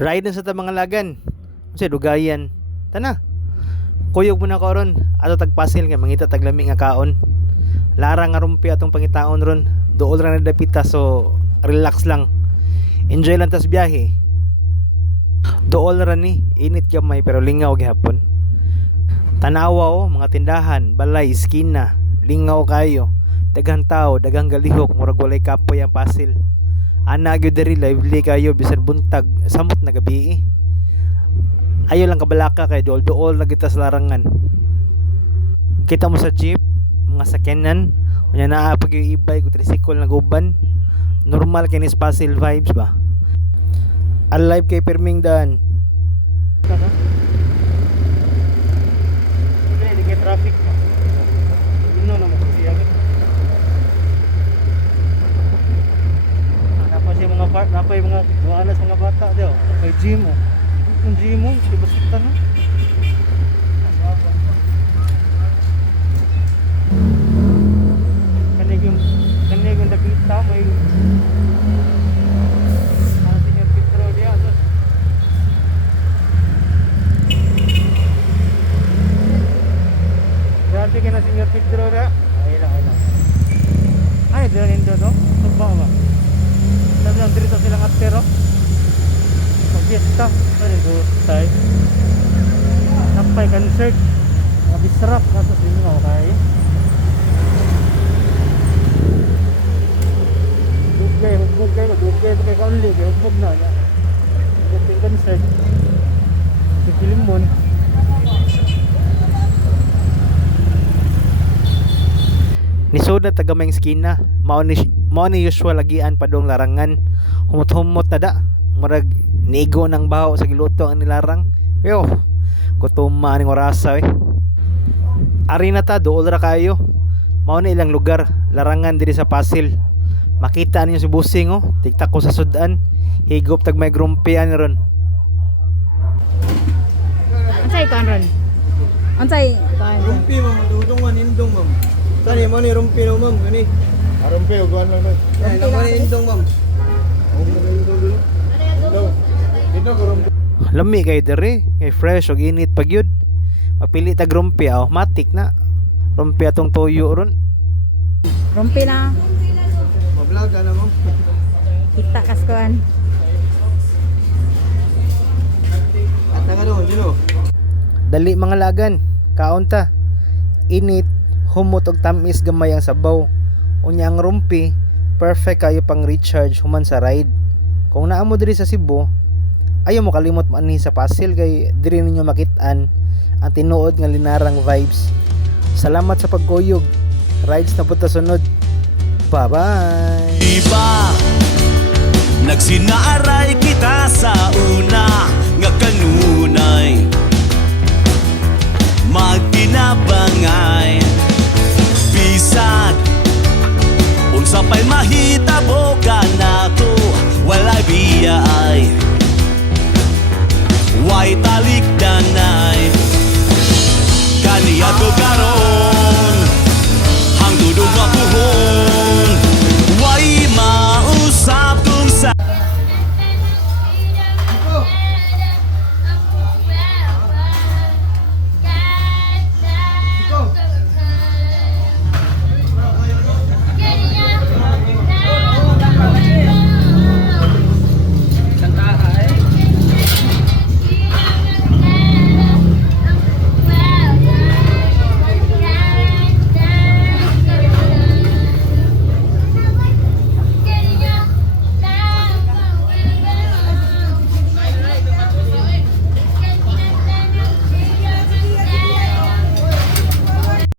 Ride na sa ta mga lagan. Kasi dugayan. Tana. Kuyog mo na ko ron. Ato tagpasil nga mangita taglami nga kaon. Larang nga rumpi atong pangitaon ron. Dool ra na dapita so relax lang. Enjoy lang tas biyahe. Dool ra ni init gamay pero lingaw gihapon. Tanawa mga tindahan, balay, skina, lingaw kayo. Daghang tao, daghang galihok, murag walay kapoy ang pasil. Ana gyud diri lively kayo bisan buntag, samot na gabi. Ayo lang kabalaka kay dool-dool na kita sa larangan. Kita mo sa jeep, mga sakyanan, unya naa pag yung ibay ko tricycle na guban. Normal kini pasil vibes ba? Alive kay perming daan. Hindi traffic pa. Ino na mo siya. Napa siya mga part, napa yung mga duanas mga bata daw. Kay gym mo. Yung gym mo, si basita no. Kanig yung nakita may Senior Pedro dia atas. Grabe ka na Senior Pedro dia. Ay lang. Ay, doon indo no? Tugba ba? Sabi lang dito silang atero. Pag-fiesta. Ay, gutay. Napay concert. Mabisarap na sa sinyo ako kayo. Dugay kay kauli kay huwag na niya. Pag concert. Si Filimon. Nisoda tagamay skina, mao ni usual lagian padong larangan. Humot-humot na da. Murag nigo ng baho sa giluto ang nilarang. Yo, gutuma ning orasa Ari na ta dool ra kayo. Mao na ilang lugar, larangan diri sa Pasil. Makita ninyo si Busing tiktak ko sa sudan. Higop tag may grumpian ron. Ansay kan ron? Ansay kan? Rumpi ma'am, dudungan indong ma'am. Tani mo ni rumpi no ma'am, gani. Rumpi uguan lang ma'am. Ay, naman ni indong ma'am. Dito ko rumpi. Lami kay diri, kay fresh og init pagyud. Mapili tag rumpia, matik na. Rumpia tong toyo ron. Rumpi na. Mablog na ma'am. Kita kaskuan. At nga doon, dino. Dali mga lagan, kaon ta. Init, humot og tamis gamay ang sabaw. Unya ang rumpi, perfect kayo pang recharge human sa ride. Kung naa mo diri sa Cebu, ayaw mo kalimot man sa Pasil kay diri ninyo makit-an ang tinuod nga linarang vibes. Salamat sa pagkuyog. Rides na punta sunod. Bye-bye. Iba nagsinaaray